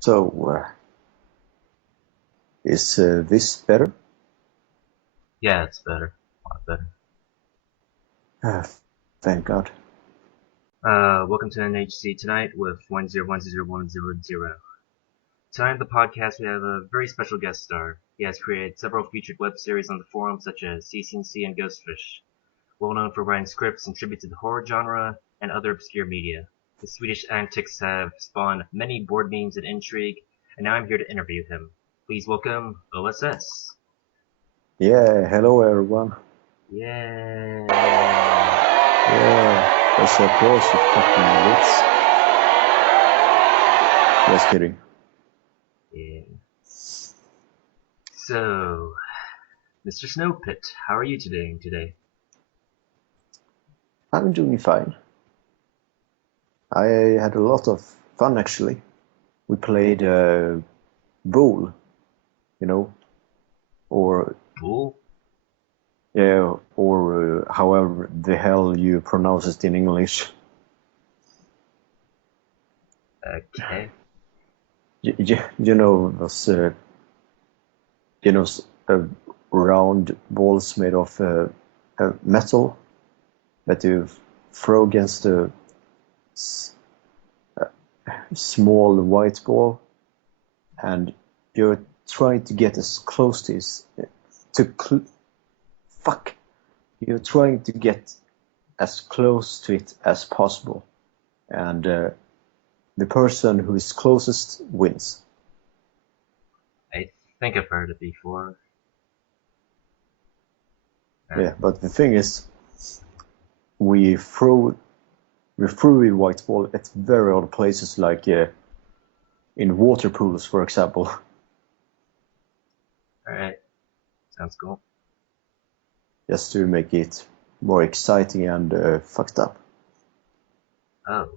So, is this better? Yeah, it's better. A lot better. Uh, thank God. Welcome to NHC tonight with 1010100. Tonight on the podcast we have a very special guest star. He has created several featured web series on the forum such as CCNC and Ghostfish. Well known for writing scripts and tribute to the horror genre and other obscure media. His Swedish antics have spawned many board memes and intrigue, and now I'm here to interview him. Please welcome OSS. Yeah, hello everyone. Yay! Yeah, that's applause, you fucking idiots. Just kidding. Yeah. So, Mr. Snowpit, how are you today? I'm doing fine. I had a lot of fun actually. We played bowl, or Cool. yeah, or however the hell you pronounce it in English. Okay. You know those round balls made of metal that you throw against a small white ball, and you're trying to get as close to you're trying to get as close to it as possible, and the person who is closest wins. I think I've heard it before. Yeah, but the thing is, we threw a white ball at very odd places, like in water pools, for example. Alright. Sounds cool. Just to make it more exciting and fucked up. Oh.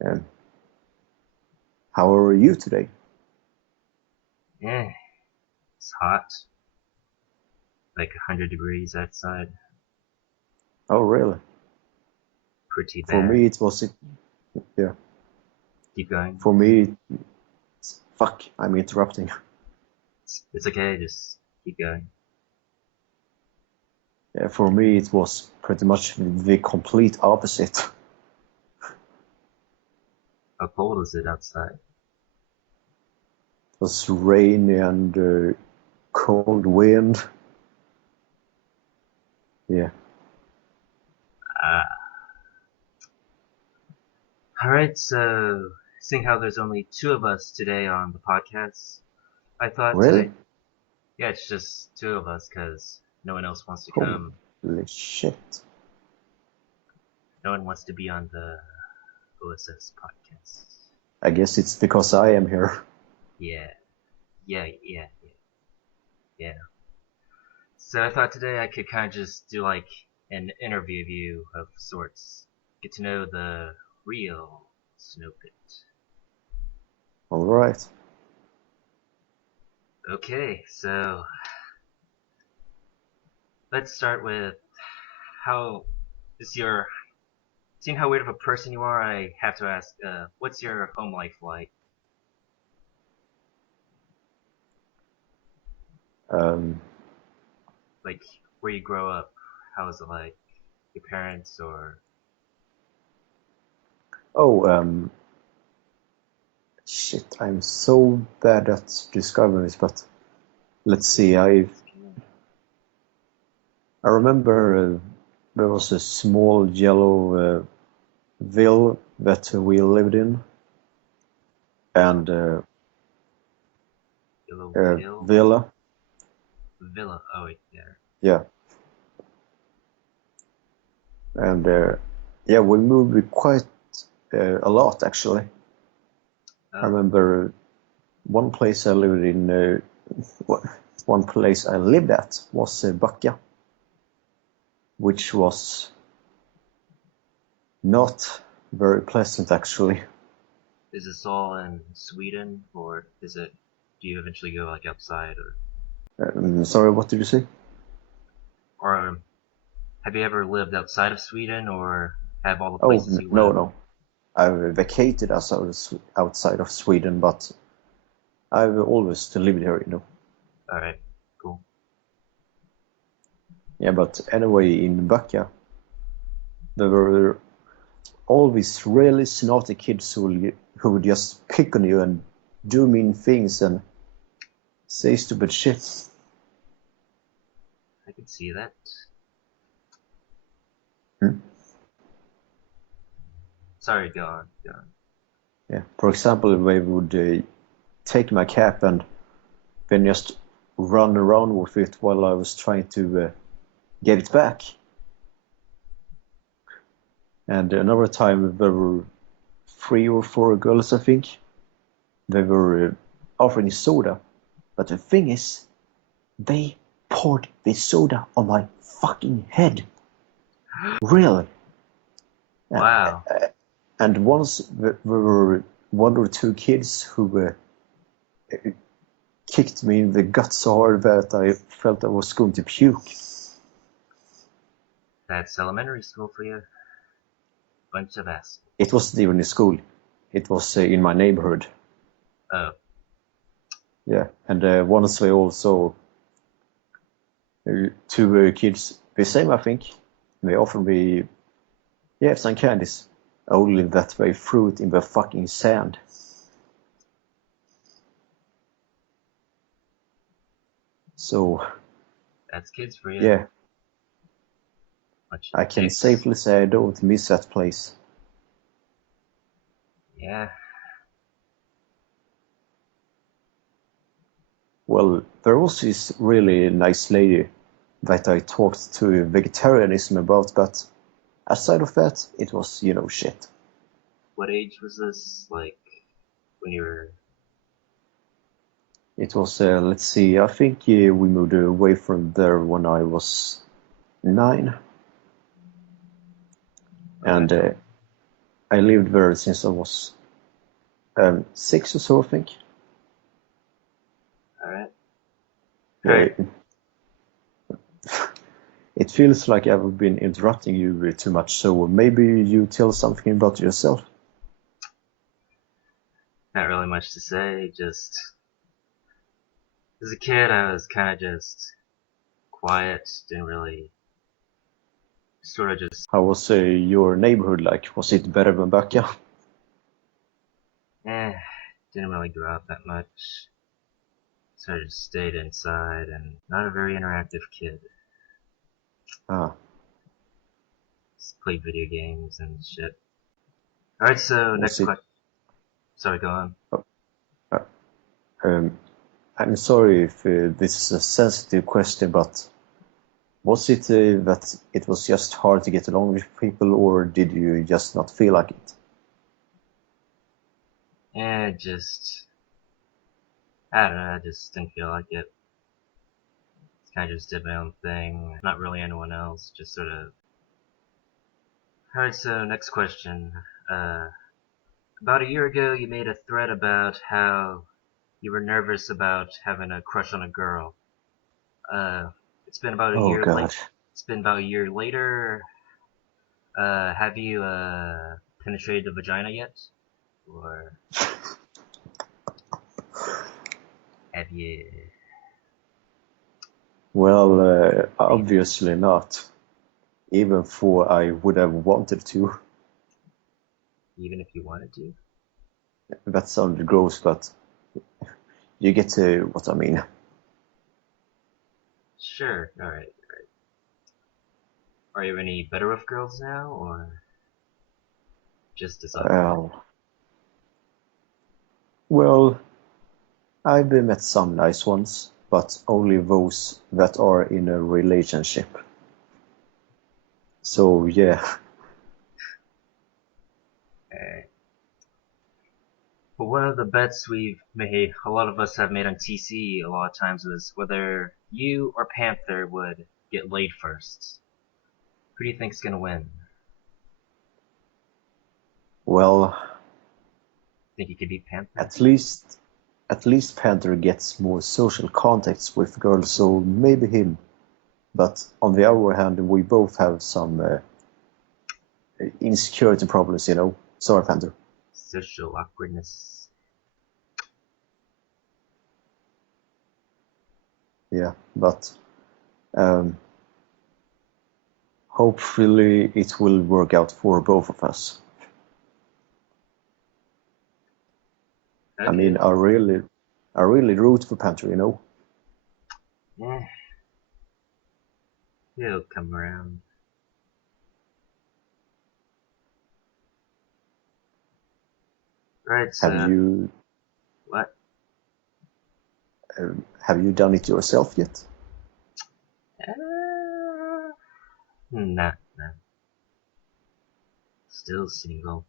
And how are you today? Yeah. It's hot. Like 100 degrees outside. Oh, really? Pretty For bad. me, it was yeah. Keep going. For me, fuck, I'm interrupting. It's okay, just keep going. Yeah, for me, it was pretty much the complete opposite. How cold is it outside? It was rain and cold wind. Yeah. Alright, so seeing how there's only two of us today on the podcast, I thought Really? today, yeah, it's just two of us because no one else wants to come. Holy shit. No one wants to be on the OSS podcast. I guess it's because I am here. Yeah. So I thought today I could kind of just do like an interview of sorts. Get to know the real Snowpit. Alright. Okay, so let's start with how is your seeing how weird of a person you are, I have to ask, what's your home life like? Um, Like where you grow up, how is it like? Your parents or oh, shit, I'm so bad at describing this, but let's see, I remember there was a small yellow ville that we lived in, and Yellow Hill? villa, Villa. Oh wait, yeah. yeah, and yeah, we moved quite a lot actually. I remember one place I lived in. One place I lived at was Backa, which was not very pleasant actually. Is this all in Sweden, or is it? Do you eventually go like outside, Sorry, what did you say? or have you ever lived outside of Sweden, or Have all the Oh, places you no, live? no. I've vacated outside of Sweden, but I've always lived here, you know. Alright, cool. Yeah, but anyway, in Backa, there were always really snotty kids who would just pick on you and do mean things and say stupid shit. I can see that. Sorry, go on. Yeah, for example, they would take my cap and then just run around with it while I was trying to get it back. And another time there were 3 or 4 girls, I think. They were offering soda, but the thing is, they poured the soda on my fucking head. Really? Wow. And once there were 1 or 2 kids who kicked me in the gut so hard that I felt I was going to puke. That's elementary school for you. Bunch of assholes. It wasn't even in school. It was in my neighborhood. Oh. Yeah, and once they also 2 kids, the same I think, they offered me some candies, only that they threw it in the fucking sand. So That's kids for you. yeah, Bunch I of can dicks. safely say I don't miss that place. Yeah. Well, there was this really nice lady that I talked to vegetarianism about, but aside of that, it was, shit. What age was this? Like, when you were... It was, let's see, I think we moved away from there when I was 9. And I lived there since I was 6 or so, I think. Alright. It feels like I've been interrupting you too much, so maybe you tell something about yourself. Not really much to say, just... As a kid, I was kind of just quiet, didn't really... Sort of just... How was your neighborhood like? Was it better than Backa? Didn't really grow up that much. So I just stayed inside and not a very interactive kid. Ah, Just played video games and shit. Alright, so was next it? question. Sorry, go on. I'm sorry if this is a sensitive question, but was it that it was just hard to get along with people, or did you just not feel like it? Just... I don't know, I just didn't feel like it. Kind of just did my own thing. Not really anyone else, just sort of... Alright, so next question. About a year ago, you made a thread about how you were nervous about having a crush on a girl. It's been about a Oh year God. It's been about a year later. Have you penetrated the vagina yet? Or have you? Well, obviously not. Even though I would have wanted to. Even if you wanted to? That sounded gross, but you get what I mean. Sure. Alright. Are you any better with girls now, or just as ugly? Well, I've met some nice ones, but only those that are in a relationship. So yeah. But one of the bets we've made, a lot of us have made on TC a lot of times, was whether you or Panther would get laid first. Who do you think's gonna win? Well, Think you could beat Panther? at least Panther gets more social contacts with girls, so maybe him. But on the other hand, we both have some insecurity problems, you know. Sorry, Panther. Social awkwardness. Yeah, but hopefully it will work out for both of us. Okay. I mean, I really root for Panther, you know. Yeah. He'll come around. Right, so... What? Have you done it yourself yet? Nah. Still single.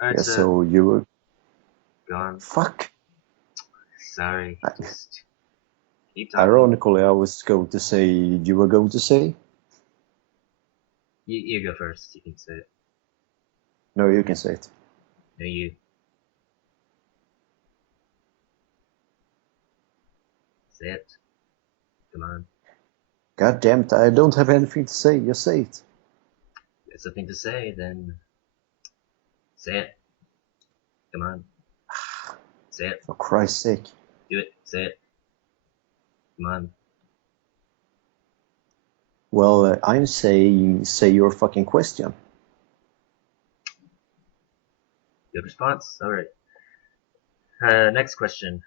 Alright, Yeah, so you were... Gone. Fuck. Sorry. Just keep talking. Ironically, I was going to say you were going to say. You go first. You can say it. No, you can say it. No, you. Say it. Come on. God damn it, I don't have anything to say. Just say it. There's something to say, then say it. Come on. Say it. For Christ's sake. Do it. Say it. Come on. Well, I'm saying, say your fucking question. Good response. Alright. Next question.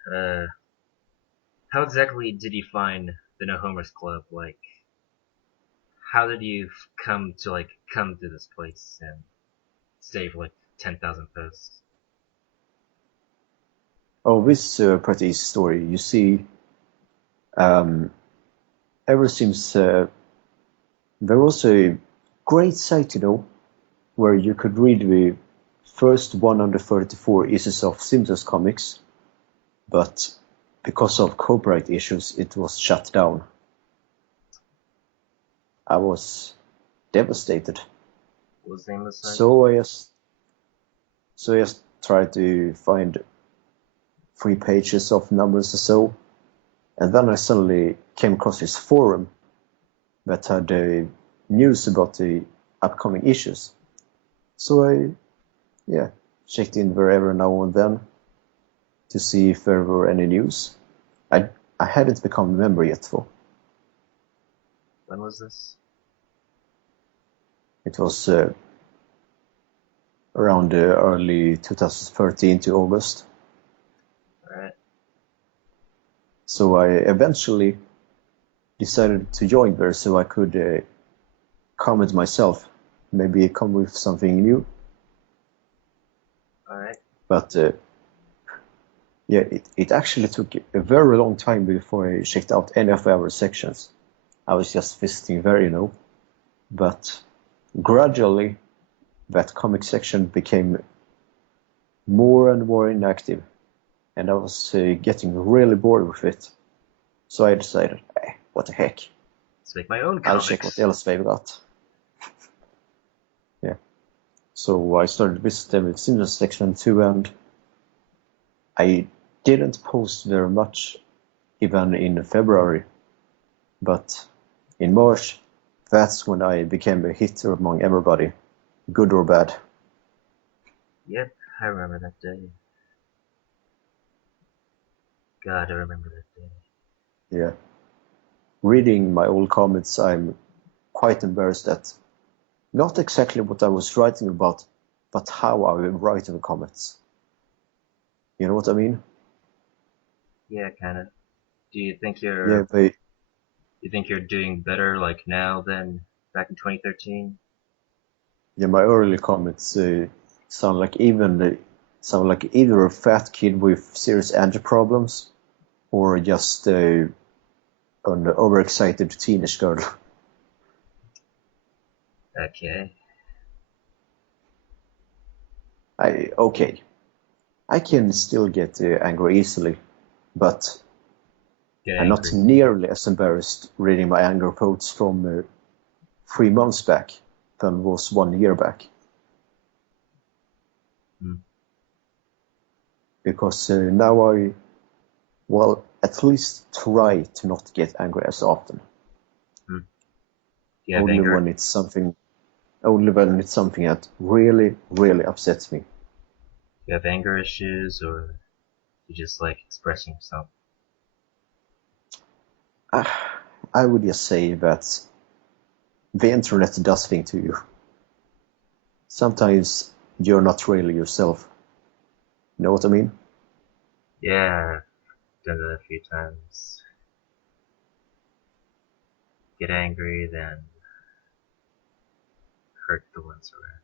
How exactly did you find the No Homers Club? Like, how did you come to this place and save like 10,000 posts? Oh, this pretty easy story. You see, ever since there was a great site, you know, where you could read the first 134 issues of Simpsons comics, but because of copyright issues, it was shut down. I was devastated. What was the name of the site? So I just tried to find 3 pages of numbers or so, and then I suddenly came across this forum that had news about the upcoming issues. So I, checked in there every now and then to see if there were any news. I hadn't become a member yet, though. When was this? It was around early 2013 to August. Alright. So I eventually decided to join there so I could comment myself, maybe come with something new. Alright. But it actually took a very long time before I checked out any of our sections. I was just visiting there, you know. But gradually, that comic section became more and more inactive, and I was getting really bored with it. So I decided, what the heck? Let's make my own comics. I'll check what else they've got. Yeah. So I started visiting the Simpsons section too, and I didn't post very much even in February, but in March, that's when I became a hit among everybody, good or bad. Yep, I remember that day. God, I remember that day. Yeah. Reading my old comments, I'm quite embarrassed at not exactly what I was writing about, but how I would write in the comments. You know what I mean? Yeah, kinda. Do you think you're doing better like now than back in 2013? Yeah, my early comments sound like either a fat kid with serious anger problems, or just an overexcited teenage girl. Okay. I can still get angry easily, but Get I'm not angry. nearly as embarrassed reading my anger posts from 3 months back than was 1 year back. Because now at least try to not get angry as often. You have Only anger? when it's something that really, really upsets me. You have anger issues, or you just like expressing yourself? I would just say that the internet does things to you. Sometimes you're not really yourself. You know what I mean? Yeah, done that a few times. Get angry, then hurt the ones around.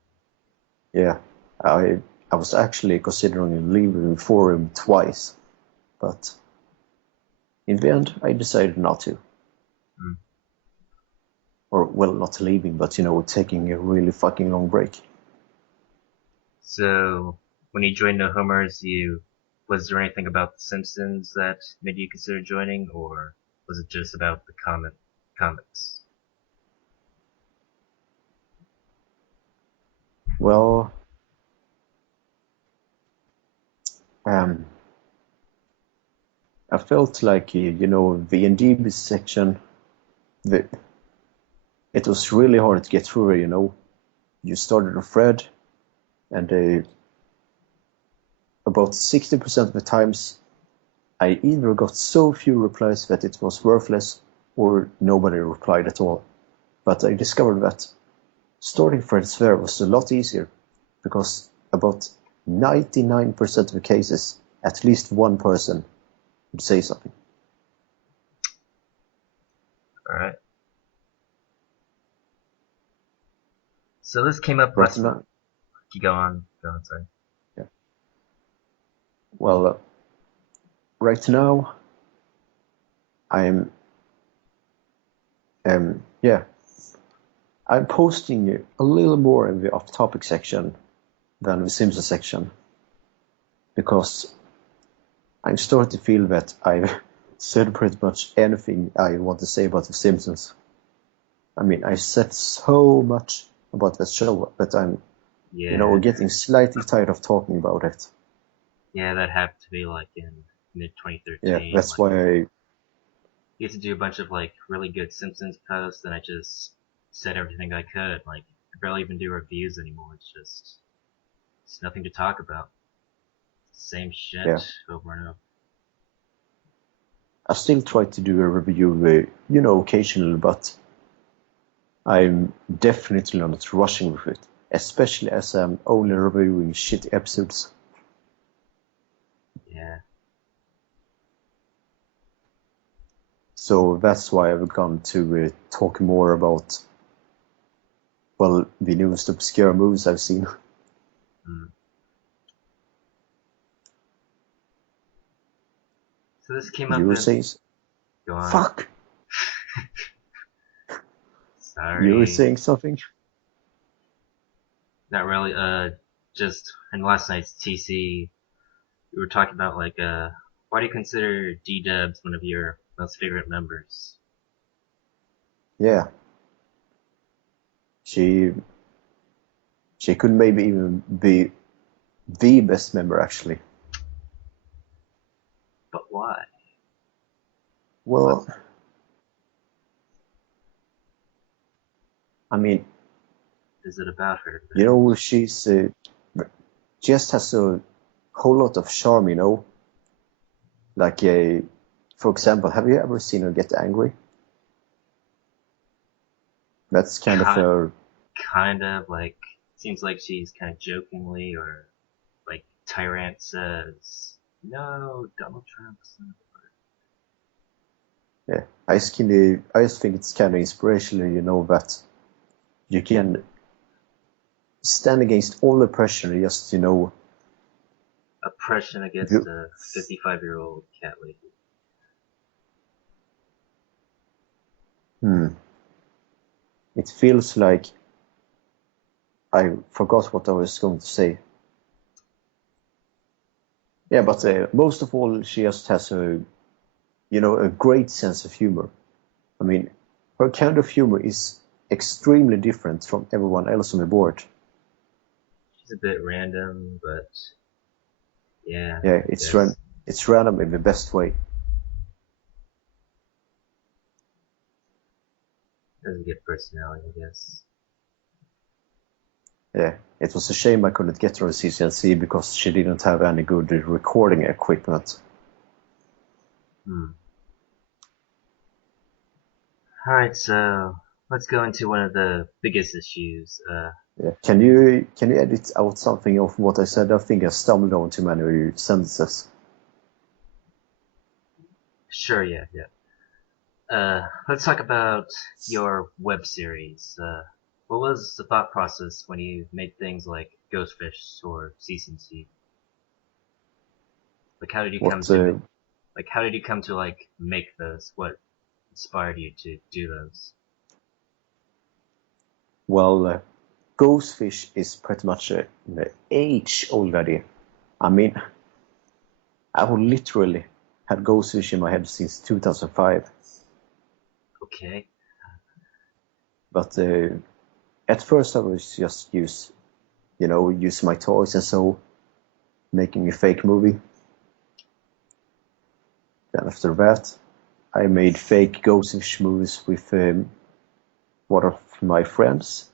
Yeah, I was actually considering leaving the forum twice, but in the end I decided not to. Or, well, not leaving, but, taking a really fucking long break. So, when you joined No Homers, was there anything about The Simpsons that made you consider joining, or was it just about the comics? Well, I felt like, the NDB section, it was really hard to get through, You started a thread, and about 60% of the times, I either got so few replies that it was worthless, or nobody replied at all. But I discovered that starting threads there was a lot easier, because about 99% of the cases, at least one person would say something. Alright. So this came up last week. Go on, sorry. Yeah. Well, right now, I'm posting a little more in the off-topic section than the Simpsons section, because I'm starting to feel that I've said pretty much anything I want to say about the Simpsons. I mean, I've said so much about that show, but I'm, getting slightly tired of talking about it. Yeah, that happened to me like in mid-2013. Yeah, that's why I used to do a bunch of like really good Simpsons posts, and I just said everything I could. Like, I barely even do reviews anymore. It's nothing to talk about. Same shit over and over. I still try to do a review, occasionally, but I'm definitely not rushing with it, especially as I'm only reviewing shitty episodes. Yeah. So that's why I've gone to talk more about, well, the newest obscure movies I've seen. So this came up. You were saying? Go on. Fuck. Sorry. You were saying something? Not really. Just in last night's TC, we were talking about like, why do you consider D-Dubs one of your most favorite members? Yeah. She could maybe even be the best member, actually. But why? Well, I mean, is it about her? She's just has a whole lot of charm, Like, for example, have you ever seen her get angry? That's kind of like, seems like she's kind of jokingly, or like Tyrant says, "No, Donald Trump's not." Yeah, I just think it's kind of inspirational, that you can stand against all the pressure, just, oppression against a 55-year-old cat lady. It feels like I forgot what I was going to say. Yeah, but most of all, she just has a great sense of humor. I mean, her kind of humor is extremely different from everyone else on the board. She's a bit random, but yeah. Yeah, it's random in the best way. Has a good personality, I guess. Yeah, it was a shame I couldn't get her a CCNC because she didn't have any good recording equipment. Alright, so let's go into one of the biggest issues. Yeah. Can you edit out something of what I said? I think I stumbled on too many sentences. Sure, yeah. Let's talk about your web series. What was the thought process when you made things like Ghostfish or CCNC? Like, how did you come to like make those? What inspired you to do those? Well, Ghostfish is pretty much an age already. I mean, I would literally had Ghostfish in my head since 2005. Okay. But at first I was just use my toys and so making a fake movie. Then after that, I made fake Ghostfish movies with one of my friends.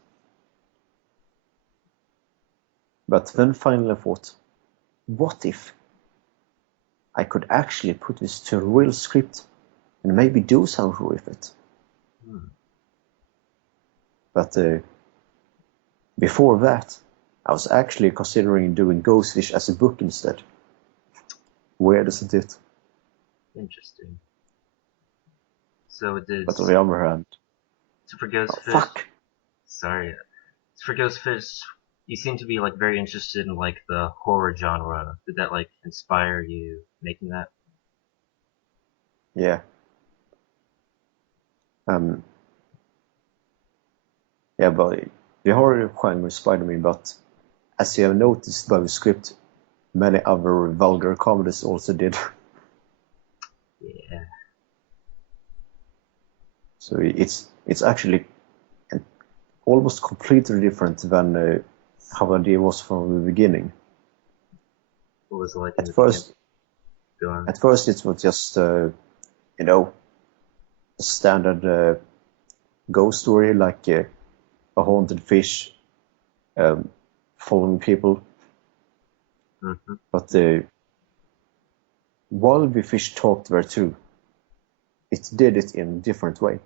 But then finally I thought, what if I could actually put this to a real script and maybe do something with it? But before that, I was actually considering doing Ghostfish as a book instead. Weird, isn't it? Interesting. So it did. But on the other hand, So for Ghostfish, fuck. Sorry. For Ghostfish, you seem to be like very interested in like the horror genre. Did that like inspire you making that? Yeah. Yeah, but the horror kind inspired me, but as you have noticed by the script, many other vulgar comedies also did. Yeah. So it's actually almost completely different than how the idea was from the beginning. What was it like At first it was just a standard ghost story, like a haunted fish following people. Mm-hmm. But while the fish talked there too, it did it in a different way.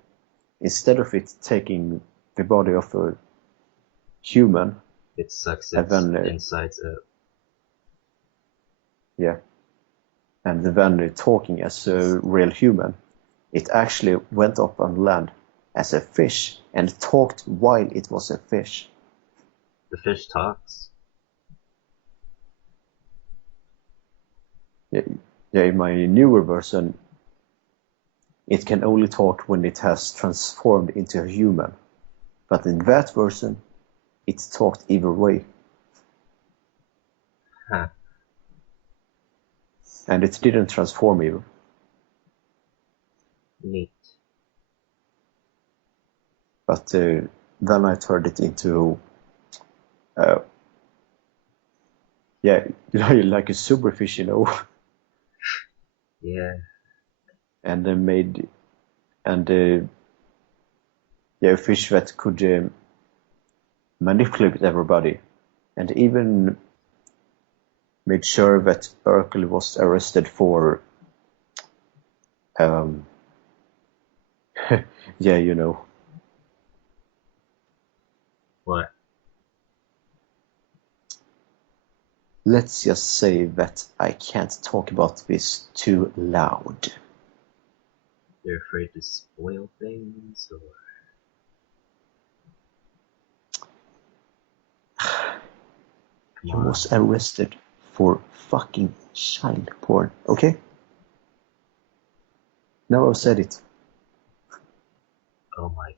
Instead of it taking the body of a human, it sucks and its then insides out. yeah, and then talking as a real human, it actually went up on land as a fish and talked while it was a fish. The fish talks. Yeah, in my newer version, it can only talk when it has transformed into a human. But in that version, it talked either way. Huh. And it didn't transform either. Neat. But then I turned it into like a superfish, Yeah. and made a fish that could manipulate everybody, and even made sure that Urkel was arrested for yeah. What? Let's just say that I can't talk about this too loud. You're afraid to spoil things, or? He was arrested for fucking child porn, okay? Now I've said it. Oh my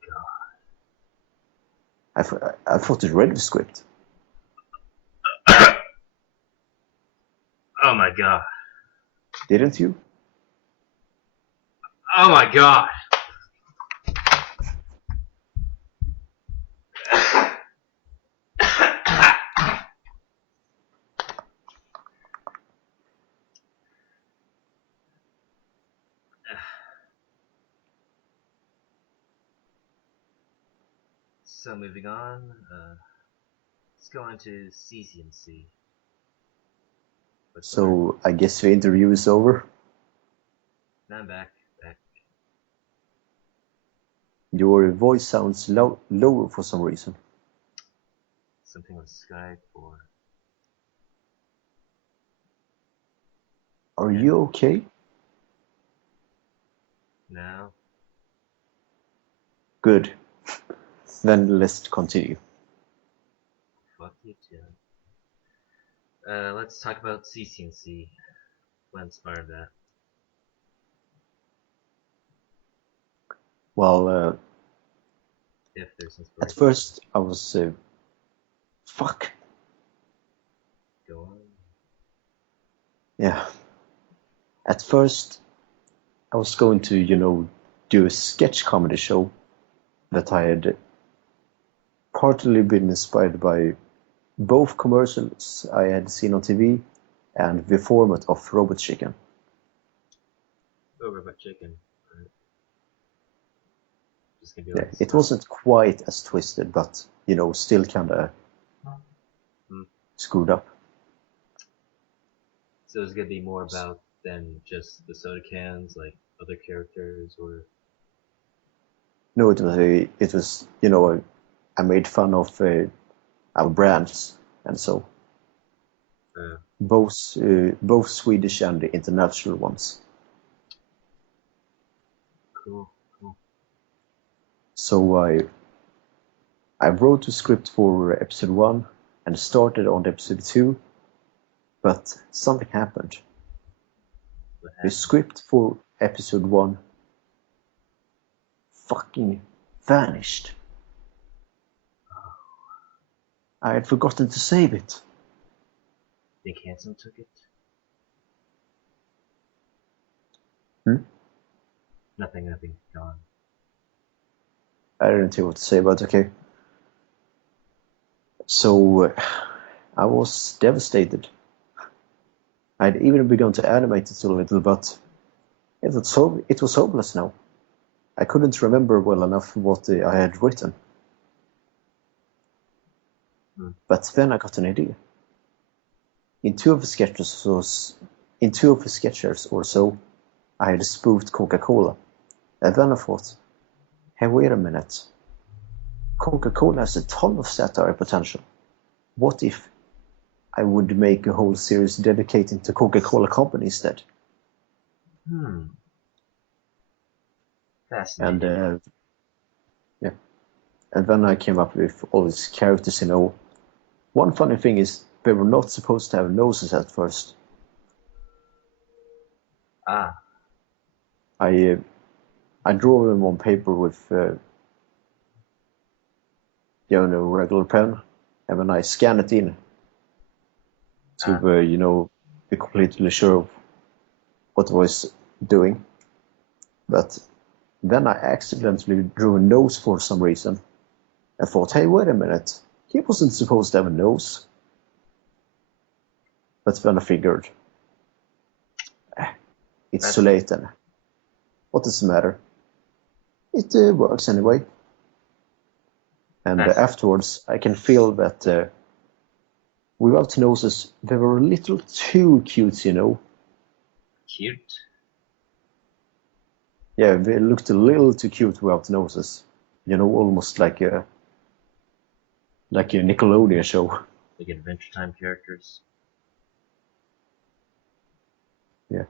I thought you read the script. god. Oh my god. Didn't you? Oh my god. So moving on, let's go into CCNC. So I guess the interview is over. Now I'm back. Your voice sounds lower for some reason. Something with Skype or... Are you okay? No. Good. Then let's continue. Fuck you too. Let's talk about CCNC. What inspired that? Well, If there's inspiration. at first I was... fuck. Go on. Yeah. At first I was going to, do a sketch comedy show that I had partly been inspired by both commercials I had seen on TV and the format of Robot Chicken. Oh, Robot Chicken. Right. Just gonna be Yeah, it wasn't quite as twisted, but, still kinda screwed up. So it's gonna be more about than just the soda cans, like other characters, or... No, it was, I made fun of our brands and so. Both Swedish and international ones. Cool. So I wrote a script for episode 1 and started on episode 2, but something happened. The script for episode 1 fucking vanished. I had forgotten to save it. Think Handsome took it? Nothing, gone. I didn't know what to say, but okay. So I was devastated. I'd even begun to animate it a little, but it was hopeless now. I couldn't remember well enough what I had written. But then I got an idea. In two of the sketches or so, I had spoofed Coca-Cola. And then I thought, hey, wait a minute. Coca-Cola has a ton of satire potential. What if I would make a whole series dedicated to Coca-Cola Company instead? Fascinating. And yeah. And then I came up with all these characters, One funny thing is, they were not supposed to have noses at first. I drew them on paper with, regular pen, and then I scan it in to, be completely sure of what I was doing. But then I accidentally drew a nose for some reason. I thought, hey, wait a minute. He wasn't supposed to have a nose. But then I figured, it's too late then. What does it matter? It works anyway. And afterwards, I can feel that without noses, they were a little too cute, Cute? Yeah, they looked a little too cute without noses. Almost like a Nickelodeon show. Like Adventure Time characters? Yeah.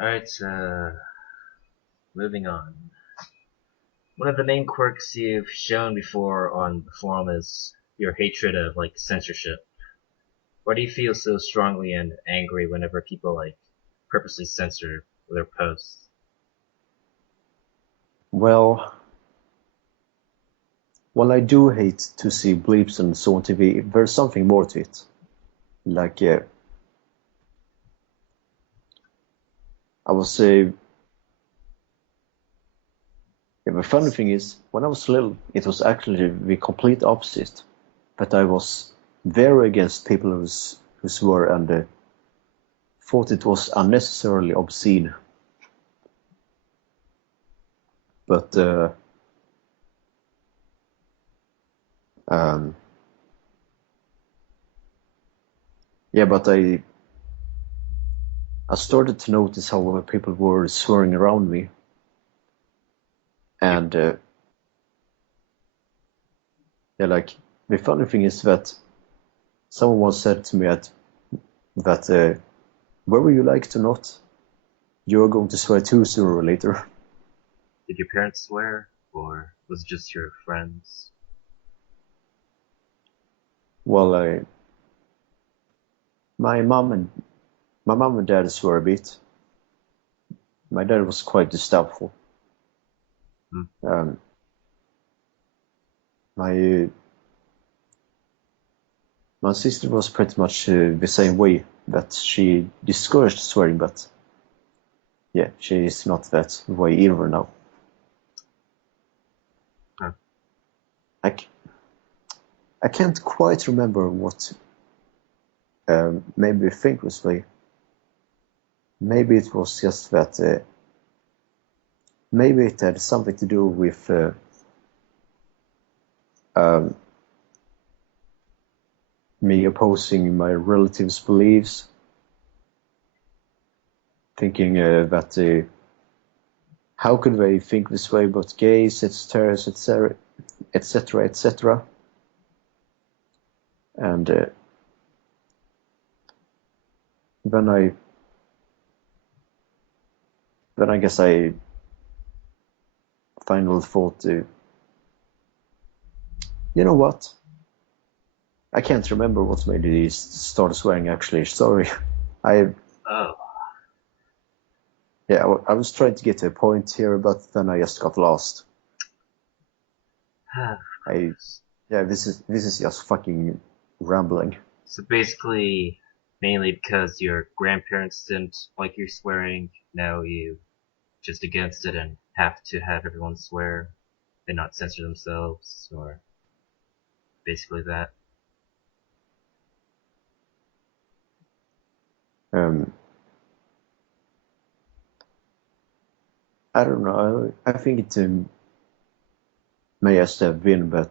Alright, moving on. One of the main quirks you've shown before on the forum is your hatred of, censorship. Why do you feel so strongly and angry whenever people, purposely censor their posts? Well, while I do hate to see bleeps and so on TV, there's something more to it. I will say, the funny thing is, when I was little, it was actually the complete opposite. But I was very against people who swore and thought it was unnecessarily obscene. But yeah, but I started to notice how people were swearing around me, and yeah, like the funny thing is that someone once said to me that whether you like it or not, you're going to swear too sooner or later. Did your parents swear, or was it just your friends? Well, my mom and dad swear a bit. My dad was quite disdainful. My sister was pretty much the same way, that she discouraged swearing, but yeah, she is not that way either now. Huh. I can't quite remember what made me think this way. Maybe it was just that maybe it had something to do with me opposing my relatives' beliefs, thinking that how could they think this way about gays, etc., etc., etc., etc. And then I guess I finally thought, you know what? I can't remember what made me start swearing, actually. Sorry. Oh. Yeah, I was trying to get to a point here, but then I just got lost. This is just fucking rambling. So basically, mainly because your grandparents didn't like your swearing, now you just against it and have to have everyone swear and not censor themselves, or basically that. I don't know. I think it may just have been that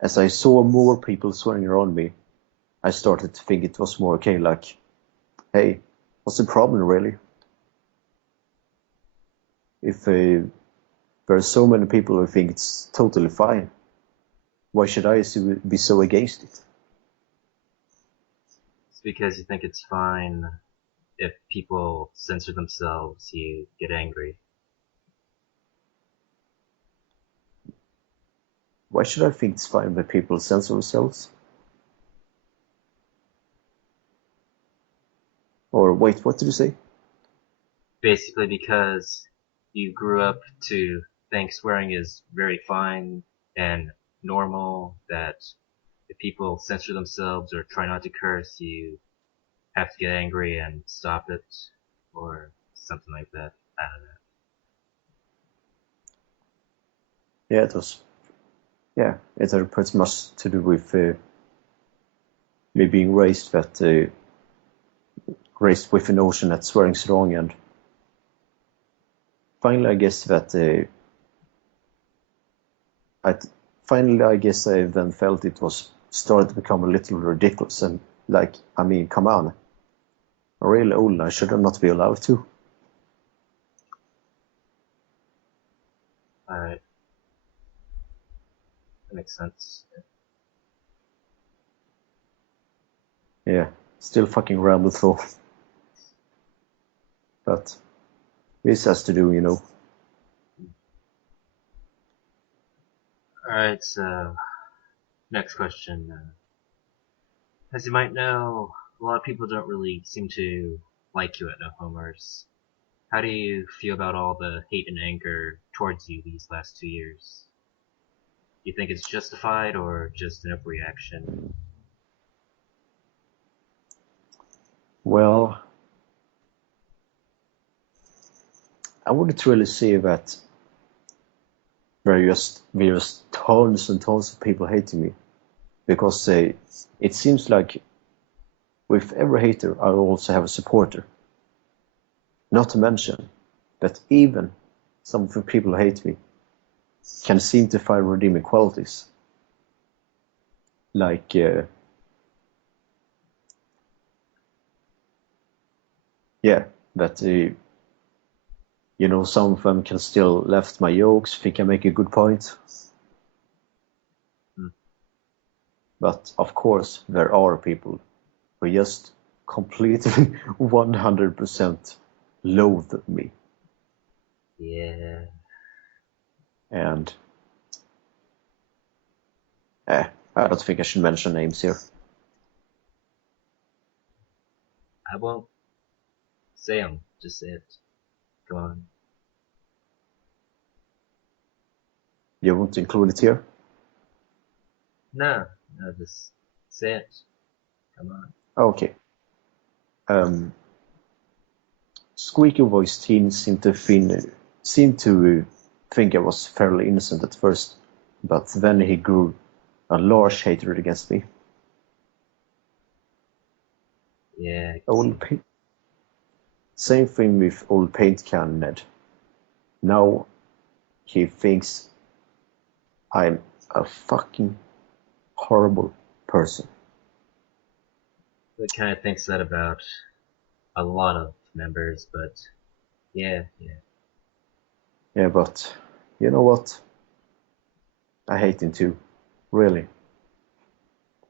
as I saw more people swearing around me, I started to think it was more okay, like, hey, what's the problem really? If there are so many people who think it's totally fine, why should I be so against it? It's because you think it's fine if people censor themselves, you get angry. Why should I think it's fine that people censor themselves? Or wait, what did you say? Basically because you grew up to think swearing is very fine and normal, that if people censor themselves or try not to curse, you have to get angry and stop it, or something like that. I don't know. Yeah, it was. Yeah, it had pretty much to do with me being raised with the notion that swearing's wrong, and finally, I guess that I then felt it was started to become a little ridiculous, and like, I mean, come on, I'm really old and I should not be allowed to. Alright. That makes sense. Yeah, still fucking ramble though. But this has to do, you know. Alright, so next question. As you might know, a lot of people don't really seem to like you at No Homers. How do you feel about all the hate and anger towards you these last 2 years? You think it's justified or just an overreaction? Well, I wouldn't really say that there are just tons and tons of people hating me, because it seems like with every hater, I also have a supporter. Not to mention that even some of the people who hate me can seem to find redeeming qualities. Like, that, some of them can still laugh at my jokes, think I make a good point. But of course, there are people who just completely 100% loathe me. Yeah. And I don't think I should mention names here. I won't say them. Just say it. Go on. You won't include it here? No, just say it. Come on. Okay. Squeaky voice teen seemed to think I was fairly innocent at first, but then he grew a large hatred against me. Yeah. Same thing with old paint can Ned. Now he thinks I'm a fucking horrible person. He kind of thinks that about a lot of members, but yeah. Yeah, but you know what? I hate him too. Really.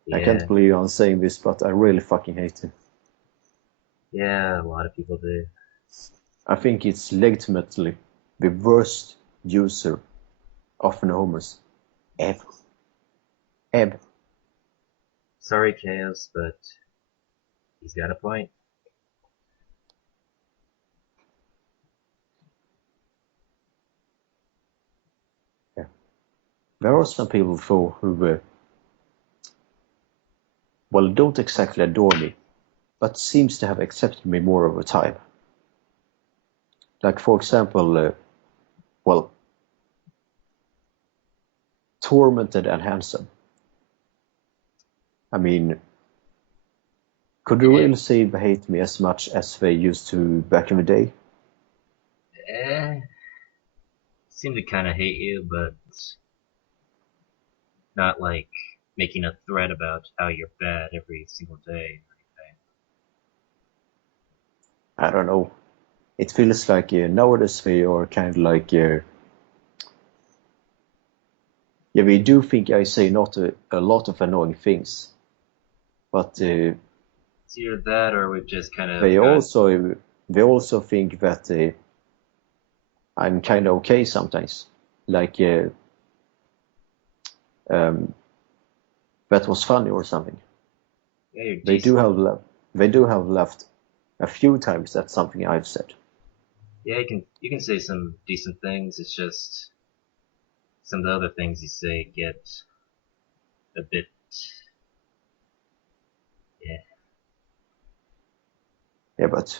Yeah. I can't believe I'm saying this, but I really fucking hate him. Yeah, a lot of people do. I think it's legitimately the worst user of Nomos ever. Ever. Sorry, Chaos, but he's got a point. Yeah. There are some people though who don't exactly adore me, but seems to have accepted me more over time. Like, for example, Tormented and Handsome. I mean, could you really say they hate me as much as they used to back in the day? Seem to kind of hate you, but not like making a threat about how you're bad every single day or anything. I don't know. It feels like nowadays they are kind of like we do think I say not a lot of annoying things, but it's either that or we've just kind of they also think that I'm kind of okay sometimes. Like that was funny or something. Yeah, They do have laughed a few times at something I've said. Yeah, you can say some decent things. It's just some of the other things you say get a bit, yeah. Yeah, but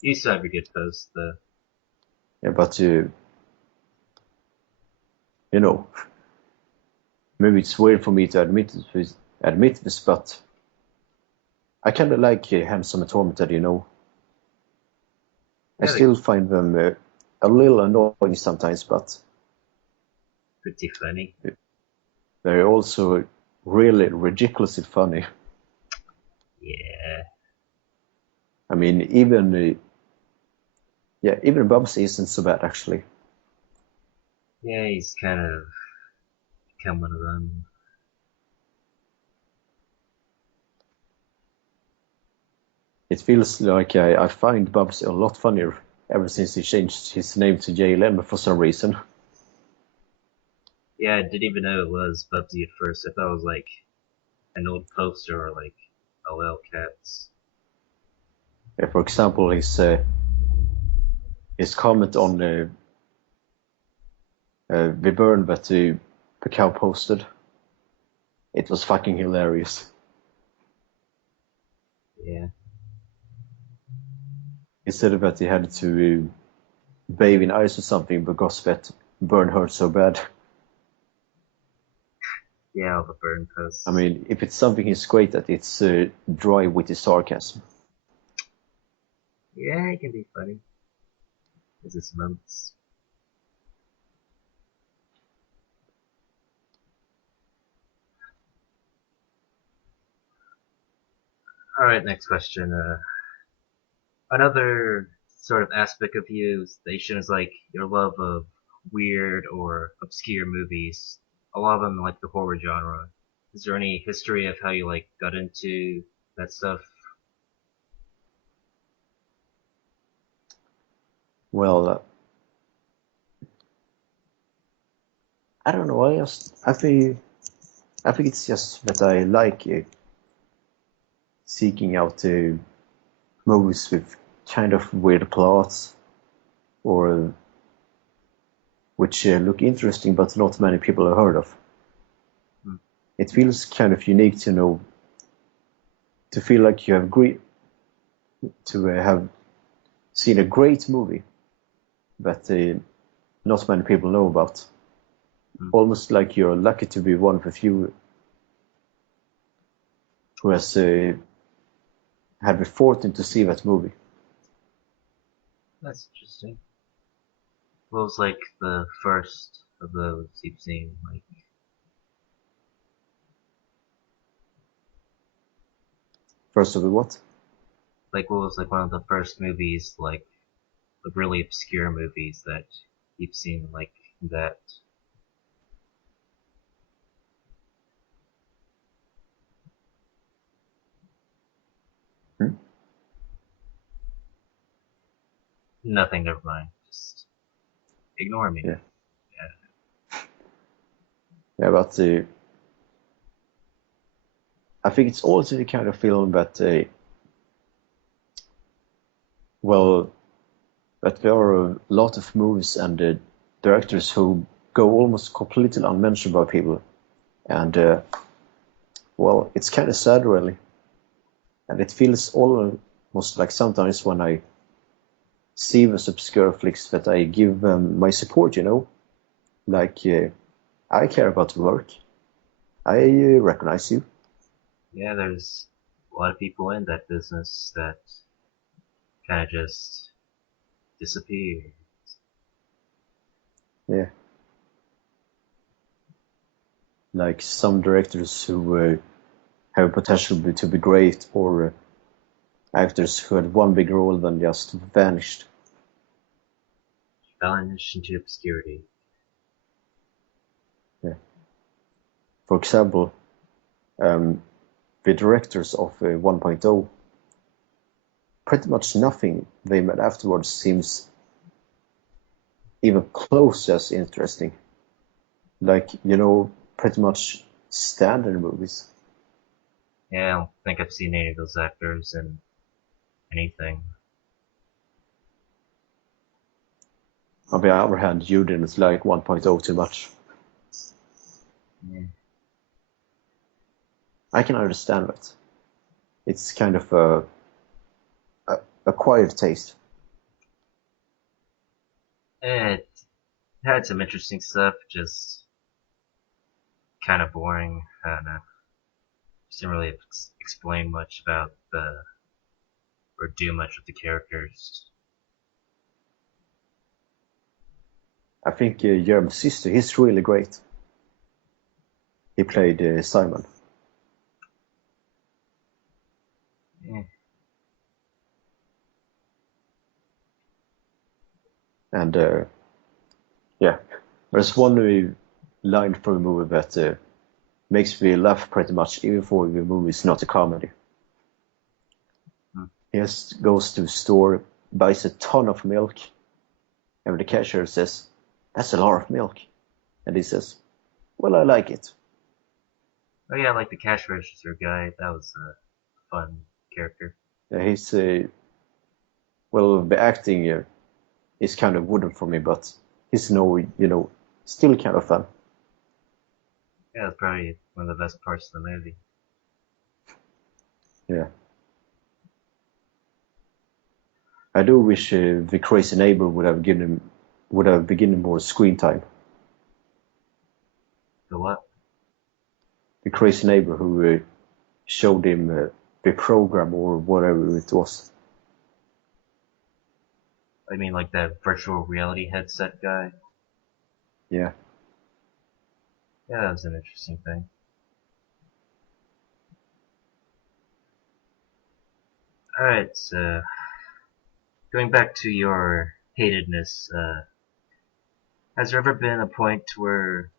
You still have your good posts, though. yeah, but maybe it's weird for me to admit this, but I kind of like Handsome and Tormented, I still find them a little annoying sometimes, but pretty funny. they're also really ridiculously funny. Yeah. I mean, even Bubsy isn't so bad, actually. Yeah, he's kind of become one of them. It feels like I find Bubsy a lot funnier ever since he changed his name to JLM for some reason. Yeah, I didn't even know it was Bubsy at first. I thought it was like an old poster or like LL Cats. Yeah, for example, his comment on the burn that the cow posted. It was fucking hilarious. Yeah. He said that he had to bathe in ice or something because that burn hurt so bad. Yeah, all the burn posts. I mean, if it's something he's great at, it's dry, witty sarcasm. Yeah, it can be funny. There's its moments. Alright, next question. Another sort of aspect of you station is like your love of weird or obscure movies. A lot of them like the horror genre. Is there any history of how you like got into that stuff? Well, I don't know. I think it's just that I like seeking out movies with kind of weird plots, or which look interesting but not many people have heard of. Hmm. It feels kind of unique to feel like you have have seen a great movie that not many people know about. Hmm. Almost like you're lucky to be one of the few who has had the fortune to see that movie. That's interesting. What was like the first of those you've seen? Like, First of all, what? what was like one of the first movies, like the really obscure movies that you've seen, like that? Hmm? Nothing, never mind. Just ignore me. Yeah. Yeah, but I think it's also the kind of film that, well, that there are a lot of movies and directors who go almost completely unmentioned by people. And, well, it's kind of sad, really. And it feels almost like sometimes when I see those obscure flicks that I give them my support. Like, I care about the work. I recognize you. Yeah, there's a lot of people in that business that kind of just disappear. Yeah. Like some directors who have potential to be great, or actors who had one big role then just vanished. Vanished into obscurity. Yeah. For example, the directors of 1.0, pretty much nothing they made afterwards seems even close as interesting. Like, pretty much standard movies. Yeah, I don't think I've seen any of those actors in anything. On the other hand, you didn't like 1.0 too much. Yeah. I can understand that. It's kind of a acquired taste. It had some interesting stuff, just kind of boring. I don't know. Just didn't really explain much about or do much with the characters. I think Jerem's sister, he's really great. He played Simon. Yeah. And yeah, there's one line from the movie that makes me laugh pretty much, even though the movie is not a comedy. Hmm. He just goes to the store, buys a ton of milk, and the cashier says, "That's a lot of milk." And he says, "Well, I like it." Oh yeah, I like the cash register guy. That was a fun character. He's, well, the acting is kind of wooden for me, but he's still kind of fun. Yeah, that's probably one of the best parts of the movie. Yeah. I do wish the crazy neighbor would have given more screen time. The what? the crazy neighbor who showed him the program or whatever it was. I mean, like that virtual reality headset guy. Yeah. Yeah, that was an interesting thing. Alright, so going back to your hatedness, has there ever been a point where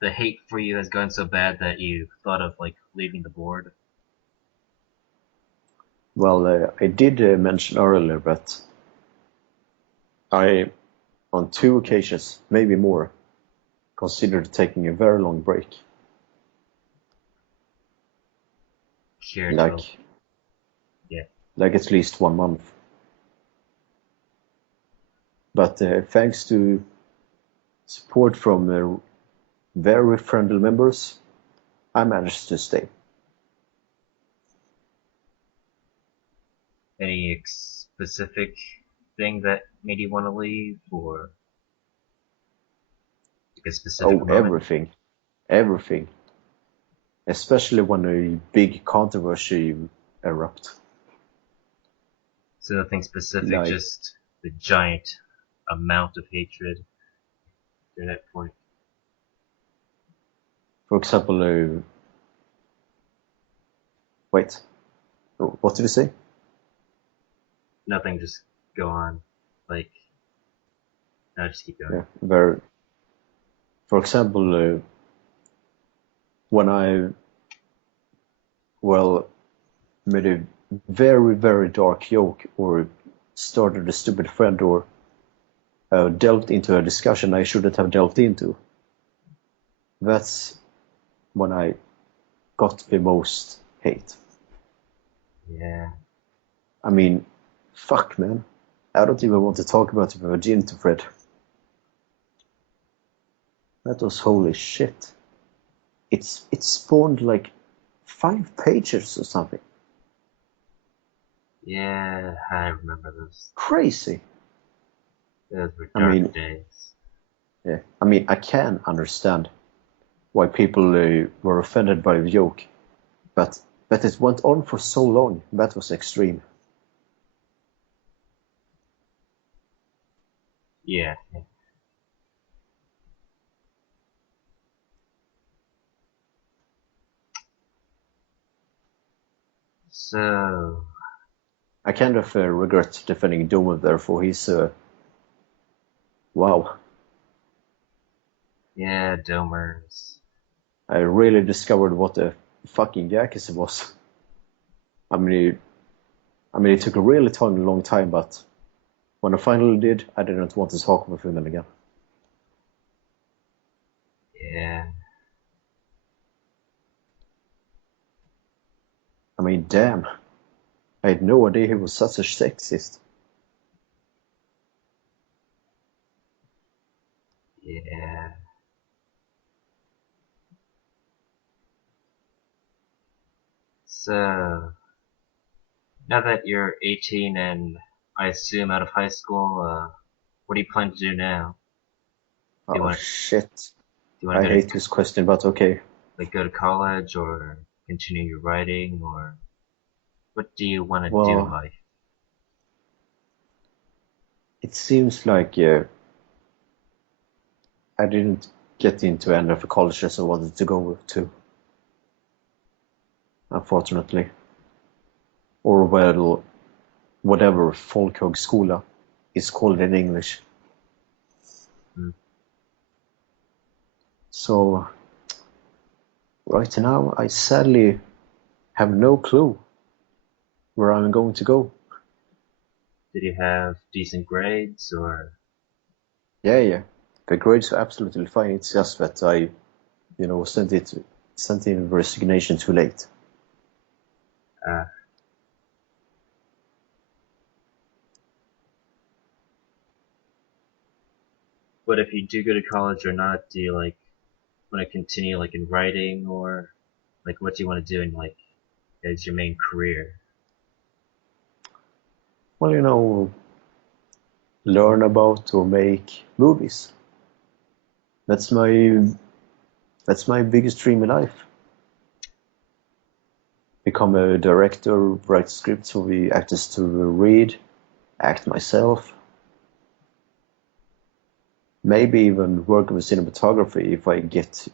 the hate for you has gone so bad that you thought of like leaving the board? Well, I did mention earlier that I, on 2 occasions, maybe more, considered taking a very long break. Care to, Like, yeah. like at least 1 month. But thanks to support from very friendly members, I managed to stay. Any specific thing that made you want to leave, or like a specific Oh, moment? everything. Especially when a big controversy erupt. So nothing specific, Like, just the giant amount of hatred at that point. for example, wait, what did you say? Nothing, just go on. Like, no, just keep going. Yeah, very. For example, when I, well, made a very dark joke or started a stupid thread or delved into a discussion I shouldn't have delved into, that's when I got the most hate. Yeah. I mean, fuck, man. I don't even want to talk about the virginity thread. That was holy shit. It spawned like 5 pages or something. Yeah, I remember those. Crazy. Those were I dark mean, days. yeah. I mean, I can understand why people were offended by the joke, but it went on for so long. That was extreme. Yeah. So, I kind of regret defending Doma there, for he's wow. yeah, Domers. I really discovered what a fucking jackass he was. I mean, it took a really long time, but when I finally did, I didn't want to talk with him again. Yeah. I mean, damn. I had no idea he was such a sexist. Yeah. So, now that you're 18 and I assume out of high school, what do you plan to do now? Do you Oh want shit. do you want I to go to hate this question, but okay. like go to college or continue your writing, or what do you want to do in Well, life? it seems like I didn't get into any of the colleges I wanted to go to, unfortunately. Or well, whatever folkhögskola is called in English. Hmm. So right now, I sadly have no clue where I'm going to go. Did you have decent grades, or Yeah. The grades are absolutely fine. It's just that I, sent in resignation too late. uh, but if you do go to college or not, do you like want to continue like in writing, or like what do you want to do in like as your main career? Well, learn about or make movies. That's my biggest dream in life. become a director, write scripts for the actors to read, act myself. Maybe even work with cinematography if I get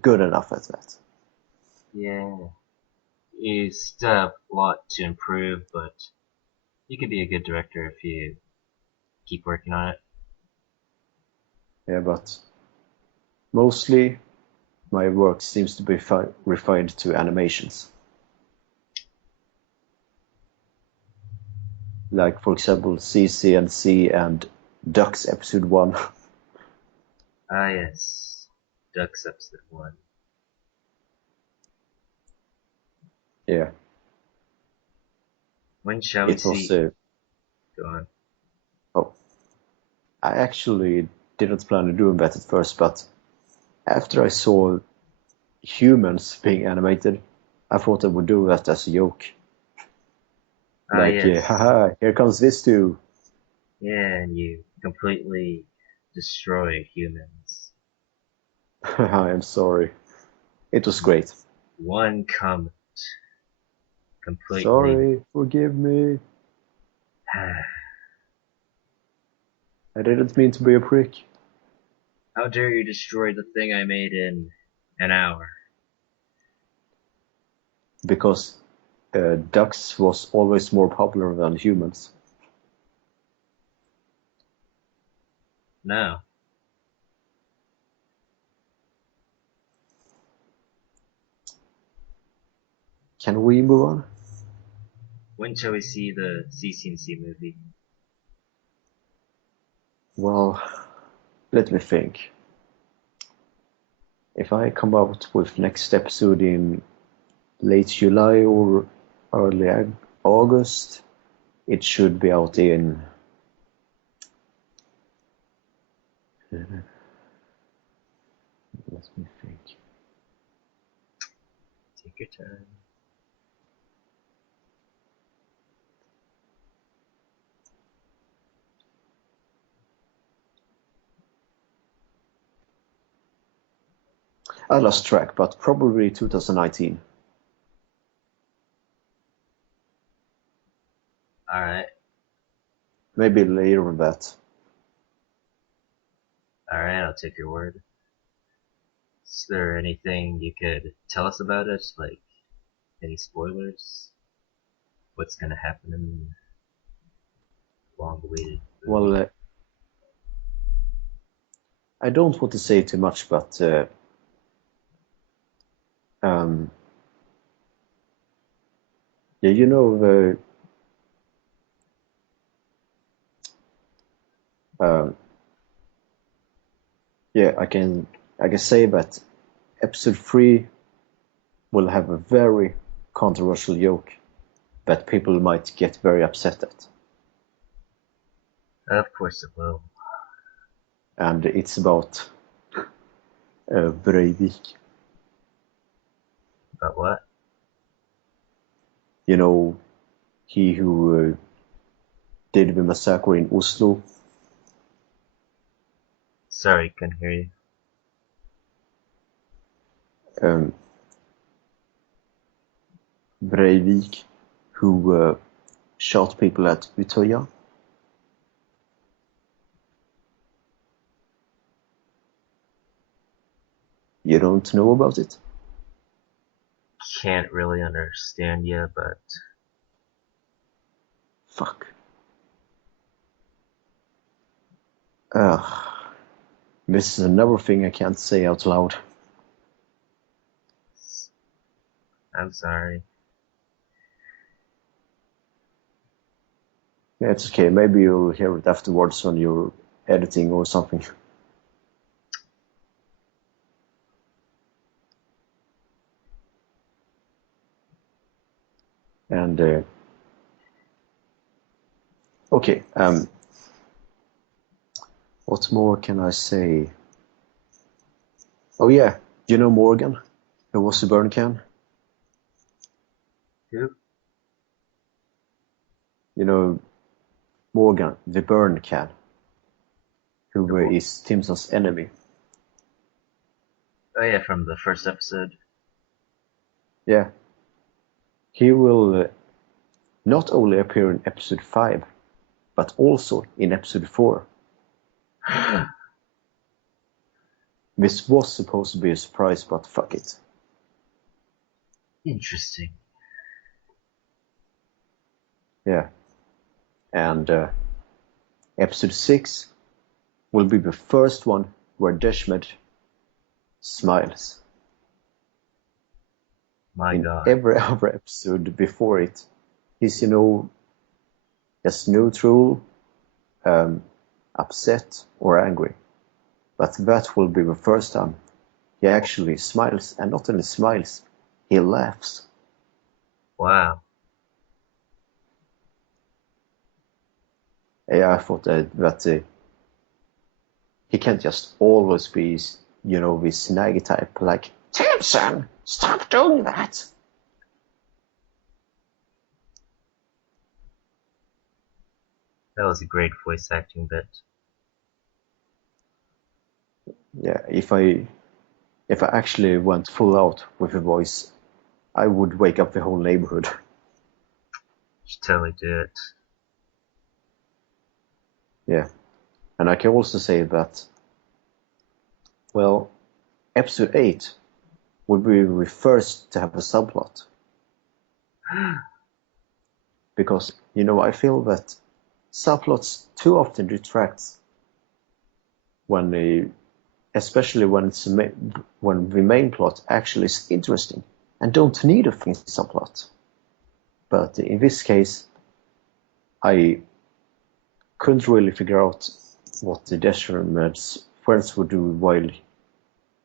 good enough at that. Yeah. You still have a lot to improve, but you could be a good director if you keep working on it. Yeah, but mostly my work seems to be refined to animations. Like, for example, CCNC and Ducks Episode 1. Ah, yes. Ducks Episode 1. Yeah. When shall we It was... see? Go on. oh, I actually didn't plan on doing that at first, but after I saw humans being animated, I thought I would do that as a joke. Ah, Like, yes. haha, here comes this too. Yeah, and you completely destroy humans. I am sorry. It was great. One comment. Completely. Sorry, forgive me. I didn't mean to be a prick. How dare you destroy the thing I made in an hour? Because ducks was always more popular than humans. No. Can we move on? When shall we see the CCNC movie? Well, let me think. If I come out with next episode in late July or early August, it should be out in... let me think. Take your time. I lost track, but probably 2019. Alright. Maybe later than that. Alright, I'll take your word. Is there anything you could tell us about it? Like, any spoilers? What's gonna happen in the long-awaited movie? Well, I don't want to say too much, but yeah, you know the yeah, I can say that episode 3 will have a very controversial joke that people might get very upset at. Of course it will. And it's about Breivik. But what? You know, he who did the massacre in Oslo. Sorry, couldn't hear you. Breivik, who shot people at Utøya. You don't know about it? Can't really understand you, but Fuck. Ugh. This is another thing I can't say out loud. I'm sorry. Yeah, it's okay. Maybe you'll hear it afterwards when you're editing or something. And okay, what more can I say? Oh yeah, you know Morgan, who was the burn can? Who? You know Morgan, the burn can, who is Timson's enemy. Oh yeah, from the first episode. Yeah. he will not only appear in episode 5, but also in episode 4. This was supposed to be a surprise, but fuck it. Interesting. Yeah. And episode 6 will be the first one where Deshmed smiles. My God. Every other episode before it, he's, just neutral, upset, or angry. But that will be the first time he actually smiles, and not only smiles, he laughs. Wow. Yeah, I thought that he can't just always be, this snaggy type, like, Timson, stop doing that! That was a great voice acting bit. Yeah, if I actually went full out with a voice, I would wake up the whole neighborhood. Should totally do it. Yeah. And I can also say that, well, episode 8 would be the first to have a subplot. Because, I feel that subplots too often detract especially when the main plot actually is interesting and don't need a subplot. But in this case, I couldn't really figure out what the Deshmed's friends would do while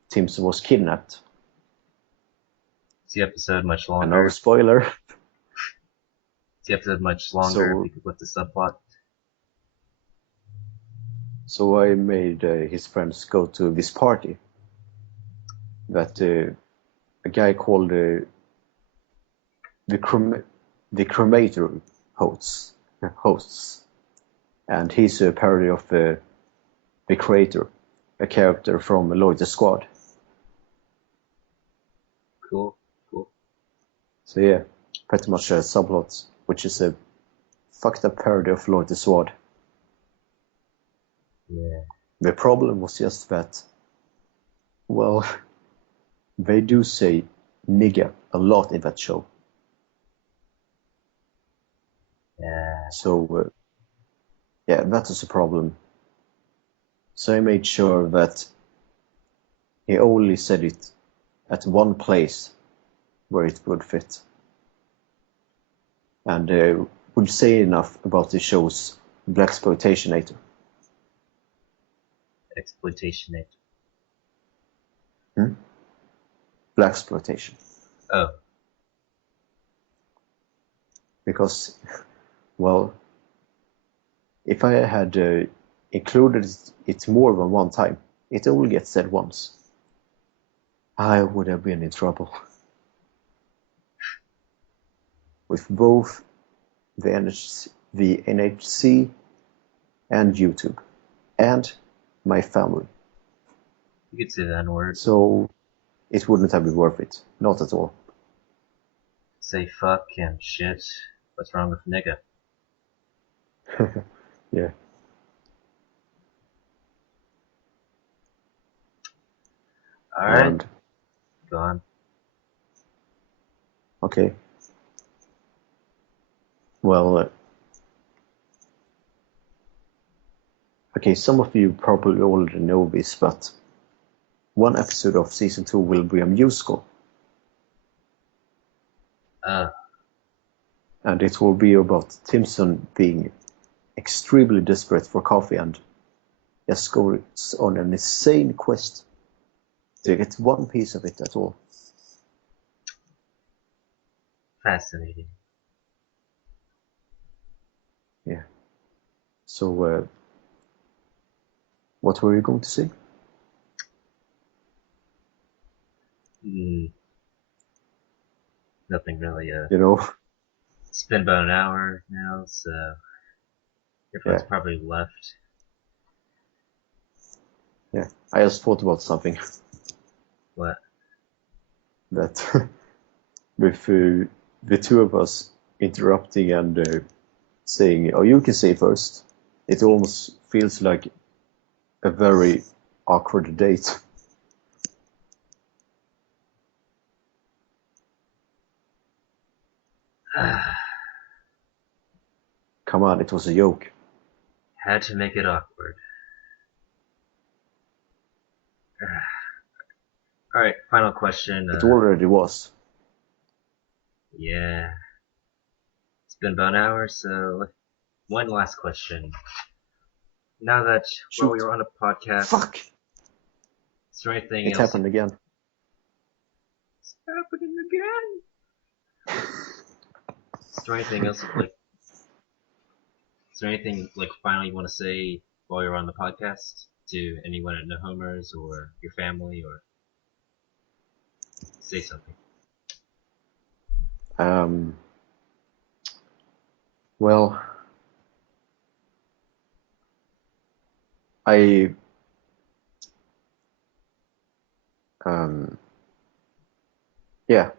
Timson was kidnapped. Is the episode much longer? Another spoiler. Is the episode much longer if we could put the subplot? So I made his friends go to this party that a guy called the Cremator hosts, and he's a parody of the Creator, a character from Lloyd the Squad. Cool. So yeah, pretty much a subplot, which is a fucked up parody of Lloyd the Squad. Yeah. The problem was just that, well, they do say nigger a lot in that show. Yeah. So, yeah, that is a problem. So I made sure that he only said it at one place where it would fit. And would say enough about the show's blaxploitationator. Exploitation. Blaxploitation. Oh. Because, well, if I had included it more than one time, it only gets said once. I would have been in trouble. With both the NHC and YouTube, and my family. You could say the N-word. So it wouldn't have been worth it. Not at all. Say fuck and shit. What's wrong with nigga? Yeah. Alright. And, go on. Okay. Well, okay, some of you probably already know this, but one episode of season 2 will be a musical. And it will be about Timson being extremely desperate for coffee and just goes on an insane quest to get one piece of it at all. Fascinating. Yeah. So, what were you going to say? Nothing really. It's been about an hour now, so everyone's probably left. Yeah, I just thought about something. What? That with the two of us interrupting and saying, "Oh, you can say first." It almost feels like a very awkward date. Come on, it was a joke. Had to make it awkward. Alright, final question. It already was. Yeah. It's been about an hour, so one last question. Now that while we were on a podcast, Fuck! is there anything It else? happened again. It's happening again. Is there anything else Is there anything final you want to say while you're on the podcast to anyone at No Homers or your family, or say something? Well, I yeah.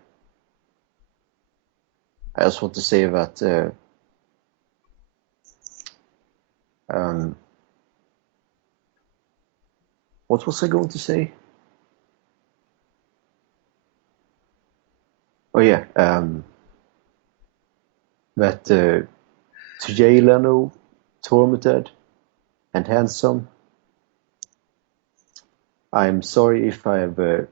I just want to say that what was I going to say? Oh yeah, that to Jay Leno, Tormented, and Handsome, I'm sorry if I have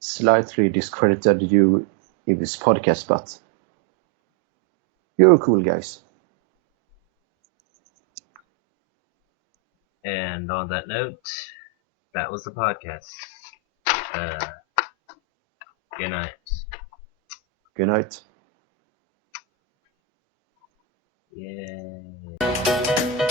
slightly discredited you in this podcast, but you're cool guys. And on that note, that was the podcast. Good night. Good night. Yeah.